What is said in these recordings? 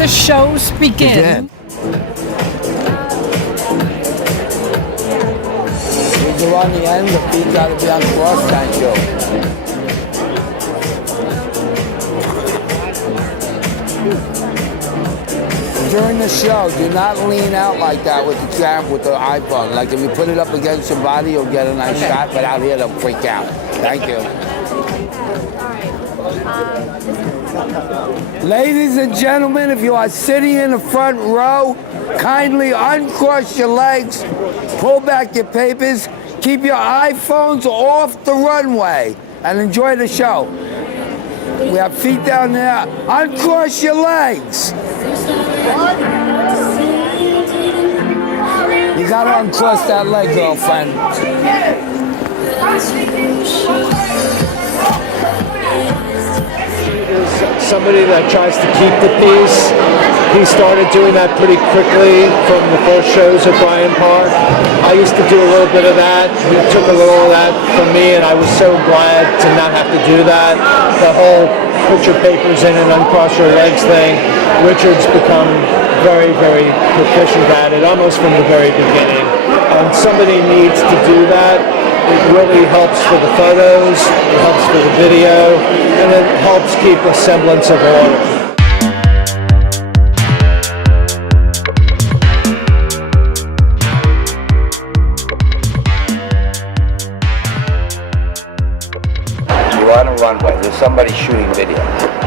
the shows begin. You're on the end, the feet gotta be on cross, thank you. During the show, do not lean out like that with the camera, with the iPhone. Like if you put it up against your body, you'll get a nice shot, but out here they'll freak out. Thank you. Ladies and gentlemen, if you are sitting in the front row, kindly uncross your legs, pull back your papers, keep your iPhones off the runway, and enjoy the show. We have feet down there. Uncross your legs. You gotta uncross that leg, girlfriend. Somebody that tries to keep the peace. He started doing that pretty quickly from the first shows at Bryant Park. I used to do a little bit of that. He took a little of that from me, and I was so glad to not have to do that. The whole put your papers in and uncross your legs thing, Richard's become very, very proficient at it, almost from the very beginning. And somebody needs to do that. It really helps for the photos, it helps for the video, and it helps keep a semblance of order. On a runway, there's somebody shooting video.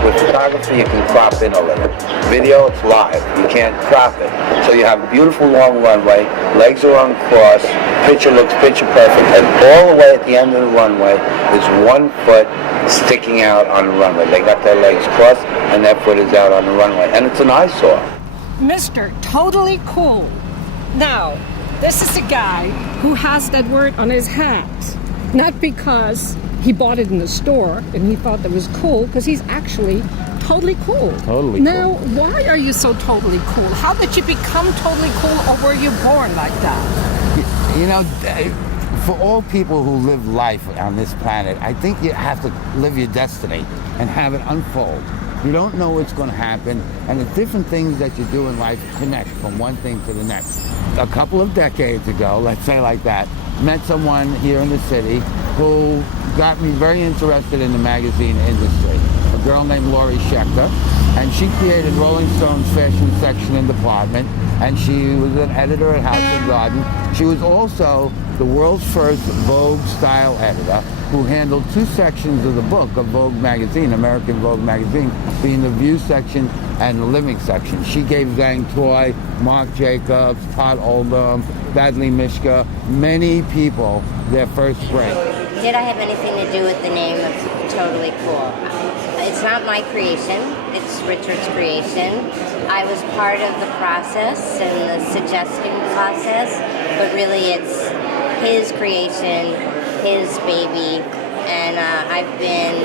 With photography, you can crop in a little. Video, it's live. You can't crop it. So you have a beautiful long runway, legs are uncrossed, picture looks picture perfect, and all the way at the end of the runway is 1 foot sticking out on the runway. They got their legs crossed and their foot is out on the runway. And it's an eyesore. Mr. Totally Cool. Now, this is a guy who has that word on his hat. Not because he bought it in the store and he thought that was cool, because he's actually totally cool. Totally now, cool. why are you so totally cool? How did you become totally cool, or were you born like that? You know, for all people who live life on this planet, I think you have to live your destiny and have it unfold. You don't know what's going to happen, and the different things that you do in life connect from one thing to the next. A couple of decades ago, let's say like that, met someone here in the city who got me very interested in the magazine industry. A girl named Laurie Schechter, and she created Rolling Stone's fashion section and department, and she was an editor at House and Garden. She was also the world's first Vogue style editor who handled 2 sections of the book of Vogue magazine, American Vogue magazine, being the View section and the Living section. She gave Zhang Toy, Marc Jacobs, Todd Oldham, Badley Mishka, many people their first break. Did I have anything to do with the name of Totally Cool? It's not my creation, it's Richard's creation. I was part of the process and the suggesting process, but really it's his creation, his baby, and I've been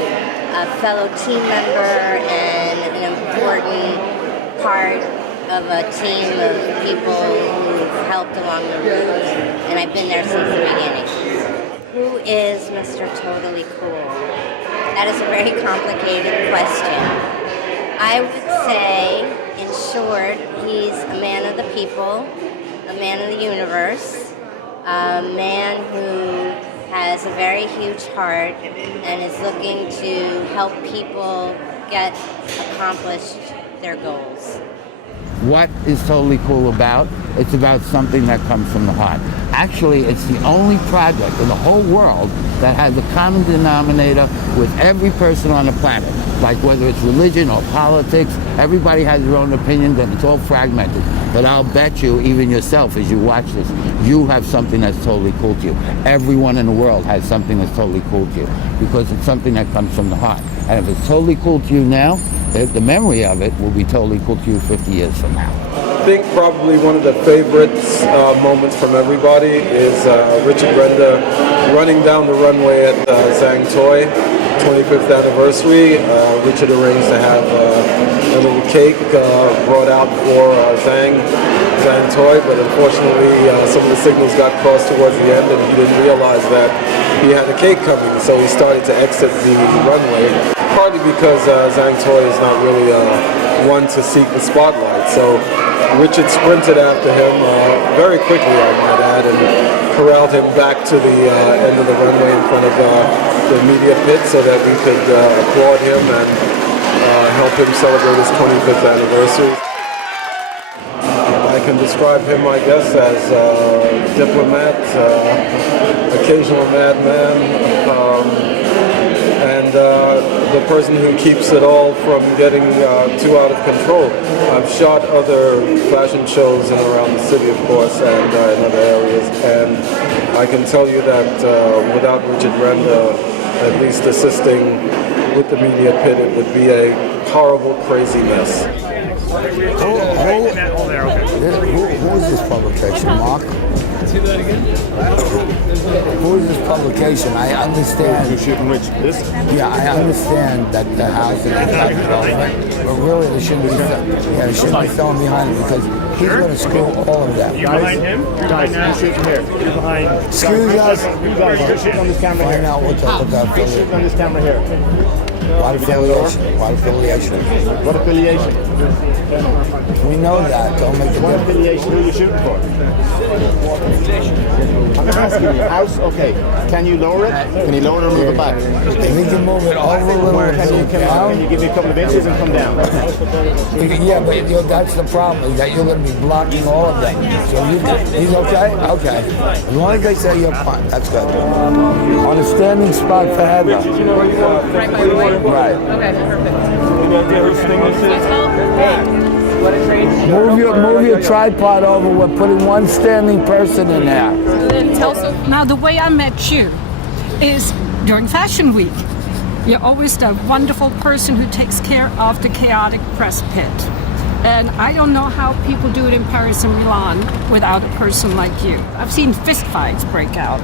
a fellow team member and an important part of a team of people who've helped along the route, and I've been there since the beginning. Who is Mr. Totally Cool? That is a very complicated question. I would say, in short, he's a man of the people, a man of the universe, a man who has a very huge heart and is looking to help people get accomplished their goals. What is Totally Cool about? It's about something that comes from the heart. Actually, it's the only project in the whole world that has a common denominator with every person on the planet. Like whether it's religion or politics, everybody has their own opinions and it's all fragmented. But I'll bet you, even yourself, as you watch this, you have something that's totally cool to you. Everyone in the world has something that's totally cool to you because it's something that comes from the heart. And if it's totally cool to you now, the memory of it will be totally cool to you 50 years from now. I think probably one of the favorites moments from everybody is Richard Renda running down the runway at Zhang Toy, 25th anniversary. Richard arranged to have a little cake brought out for Zhang Toy, but unfortunately some of the signals got crossed towards the end and he didn't realize that he had a cake coming, so he started to exit the runway, partly because Zhang Toy is not really one to seek the spotlight. So Richard sprinted after him very quickly, I might add, and corralled him back to the end of the runway in front of the media pit so that we could applaud him and help him celebrate his 25th anniversary. I can describe him, I guess, as a diplomat, occasional madman, and the person who keeps it all from getting too out of control. I've shot other fashion shows in around the city, of course, and in other areas, and I can tell you that without Richard Renda at least assisting with the media pit, it would be a horrible, crazy mess. Who is this publication, Mark? Say that again? Who is this publication? I understand. You're shooting Rich. This? Yeah, I understand that the house is not development, but really they shouldn't be selling behind him because he's going to screw all of that. You behind him? Guys, you're shooting here. You're behind. Excuse us. You guys, you're shooting on this camera here. Find out what's up with that You're shooting on this camera here. What affiliation? What affiliation? What affiliation? We know that. Don't make it What different. affiliation? Who are you shooting for? I'm asking you. House? Okay. Can you lower it? Can you lower it or move it back? If we can move it over a little bit Can you give me a couple of inches and come down? Yeah, but that's the problem, is that you're going to be blocking all of them. So he's okay? Okay. As long as they say you're fine, that's good. On a standing spot for Heather. Right by the way? Right. Okay, perfect. Move your tripod over. We're putting one standing person in there. Now, the way I met you is during Fashion Week. You're always the wonderful person who takes care of the chaotic press pit. And I don't know how people do it in Paris and Milan without a person like you. I've seen fistfights break out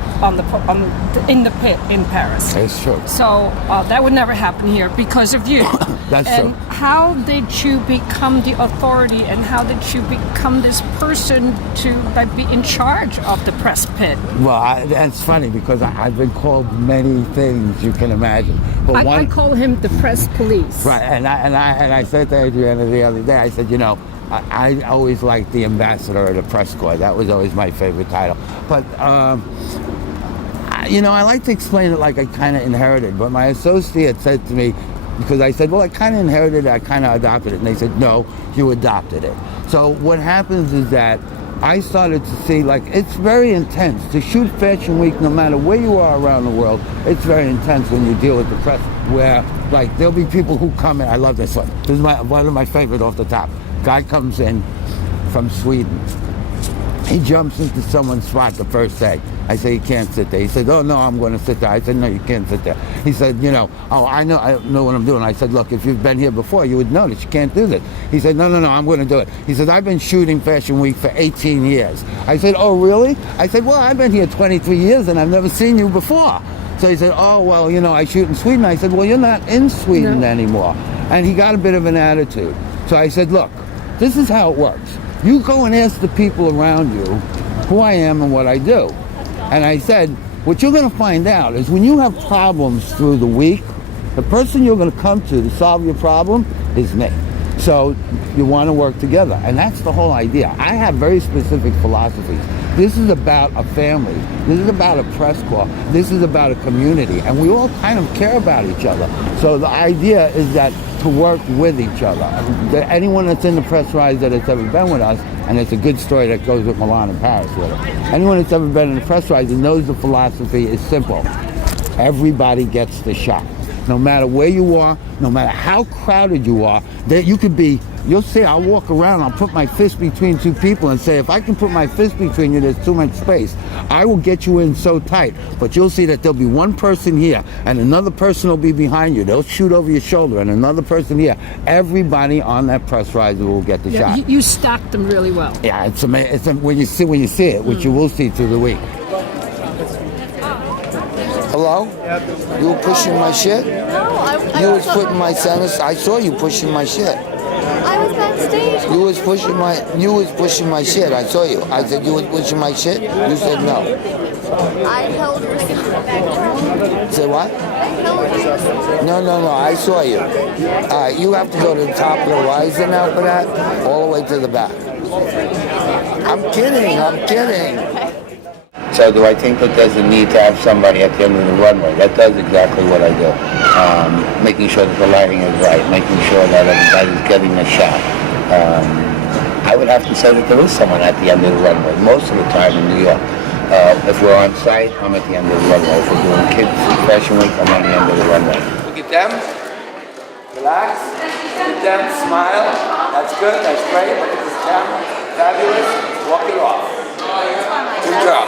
in the pit in Paris. It's true. So that would never happen here because of you. That's and true. how did you become the authority and how did you become this person to be in charge of the press pit? Well, that's funny because I've been called many things you can imagine. But I call him the press police. Right, and I said to Adriana the other day, I said, you know, I always liked the ambassador of the press corps. That was always my favorite title. But, you know, I like to explain it like I kind of inherited. But my associate said to me, because I said, well, I kind of inherited it, I kind of adopted it. And they said, no, you adopted it. So what happens is that I started to see, like, it's very intense. To shoot Fashion Week, no matter where you are around the world, it's very intense when you deal with the press, where, like, there'll be people who come in. I love this one. This is one of my favorite off the top. Guy comes in from Sweden. He jumps into someone's spot the first day. I say, you can't sit there. He said, oh, no, I'm going to sit there. I said, no, you can't sit there. He said, you know, oh, I know what I'm doing. I said, look, if you've been here before, you would notice you can't do this. He said, no, I'm going to do it. He said, I've been shooting Fashion Week for 18 years. I said, oh, really? I said, well, I've been here 23 years and I've never seen you before. So he said, oh, well, you know, I shoot in Sweden. I said, well, you're not in Sweden anymore. And he got a bit of an attitude. So I said, look, this is how it works. You go and ask the people around you who I am and what I do. And I said, what you're going to find out is when you have problems through the week, the person you're going to come to solve your problem is me. So you want to work together. And that's the whole idea. I have very specific philosophies. This is about a family. This is about a press corps. This is about a community. And we all kind of care about each other. So the idea is that to work with each other. Anyone that's in the press rise that has ever been with us, and it's a good story that goes with Milan and Paris with it. Anyone that's ever been in the press rise and knows the philosophy is simple. Everybody gets the shot. No matter where you are, no matter how crowded you are, that you could be, you'll see, I'll walk around, I'll put my fist between two people and say, if I can put my fist between you, there's too much space. I will get you in so tight. But you'll see that there'll be one person here and another person will be behind you. They'll shoot over your shoulder and another person here. Everybody on that press riser will get the shot. You stacked them really well. Yeah, it's amazing. It's when you see it, which you will see through the week. Hello? You were pushing my shit? No, You was putting my sentence. I saw you pushing my shit. I was backstage. You was pushing my shit. I saw you. I said you was pushing my shit. You said no. I held your seat. Say what? I held your seat. No, I saw you. You have to go to the top of the rising now for that, all the way to the back. I'm kidding. So do I think that there's a need to have somebody at the end of the runway? That does exactly what I do. Making sure that the lighting is right, making sure that everybody's getting a shot. I would have to say that there is someone at the end of the runway most of the time in New York. If we're on site, I'm at the end of the runway. If we're doing kids fashion week, I'm on the end of the runway. Look at them. Relax. Look at them. Smile. That's good. That's great. Look at this camera. Fabulous. Walk it off. Good job.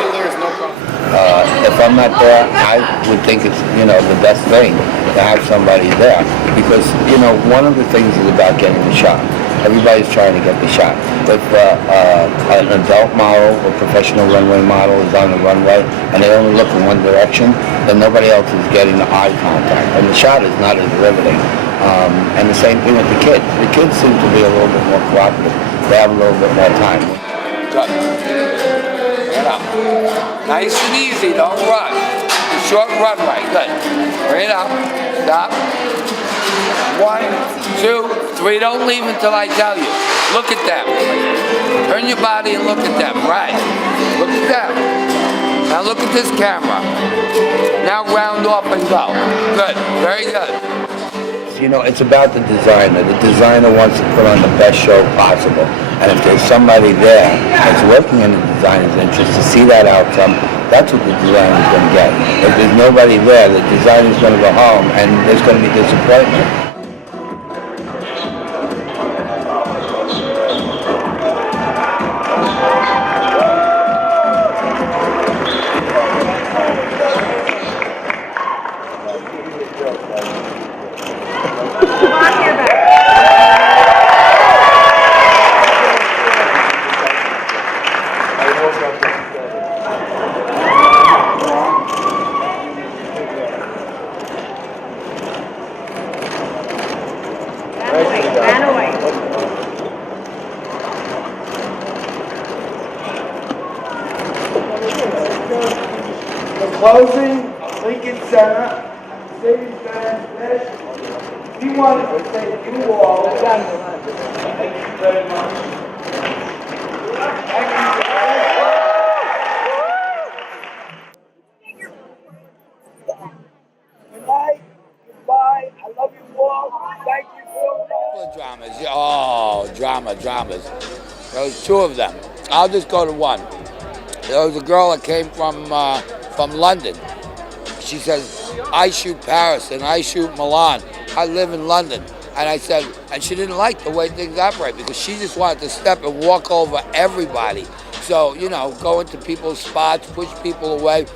If I'm not there, I would think it's, the best thing to have somebody there. Because, one of the things is about getting the shot. Everybody's trying to get the shot. If an adult model or professional runway model is on the runway and they only look in one direction, then nobody else is getting the eye contact. And the shot is not as riveting. And the same thing with the kids. The kids seem to be a little bit more cooperative. They have a little bit more time. Good. Get up. Nice and easy, don't run. The short runway, good. Bring it up. Stop. 1, 2, 3. Don't leave until I tell you. Look at them. Turn your body and look at them. Right. Look at them. Now look at this camera. Now round off and go. Good. Very good. It's about the designer. The designer wants to put on the best show possible. And if there's somebody there that's working in the designer's interest to see that outcome, that's what the designer's going to get. If there's nobody there, the designer's going to go home and there's going to be disappointment. Closing Lincoln Center, Mercedes-Benz. We wanted to thank you all. Thank you very much. Good night. Goodbye. I love you all. Thank you so much. Dramas. Oh, dramas. There was 2 of them. I'll just go to one. There was a girl that came from London. She says, I shoot Paris and I shoot Milan. I live in London. And I said, and she didn't like the way things operate because she just wanted to step and walk over everybody. So, go into people's spots, push people away.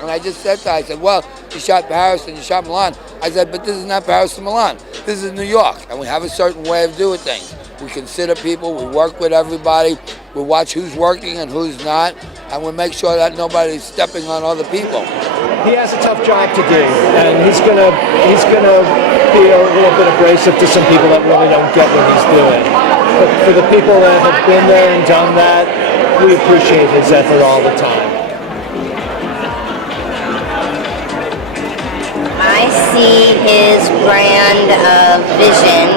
And I just said to her, I said, well, you shot Paris and you shot Milan. I said, but this is not Paris and Milan. This is New York. And we have a certain way of doing things. We consider people, we work with everybody, we watch who's working and who's not, and we make sure that nobody's stepping on other people. He has a tough job to do, and he's gonna be a little bit abrasive to some people that really don't get what he's doing. But for the people that have been there and done that, we appreciate his effort all the time. I see his brand of vision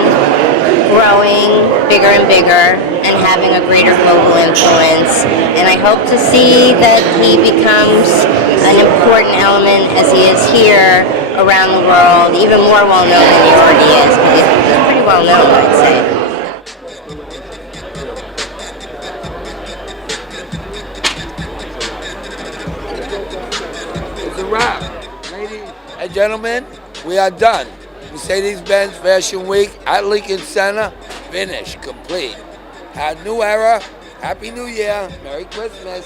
growing bigger and bigger and having a greater global influence. And I hope to see that he becomes an important element as he is here around the world, even more well known than he already is, because he's pretty well known, I'd say. It's a wrap. Ladies and gentlemen, we are done. Mercedes-Benz Fashion Week at Lincoln Center, finished, complete. New era, Happy New Year, Merry Christmas.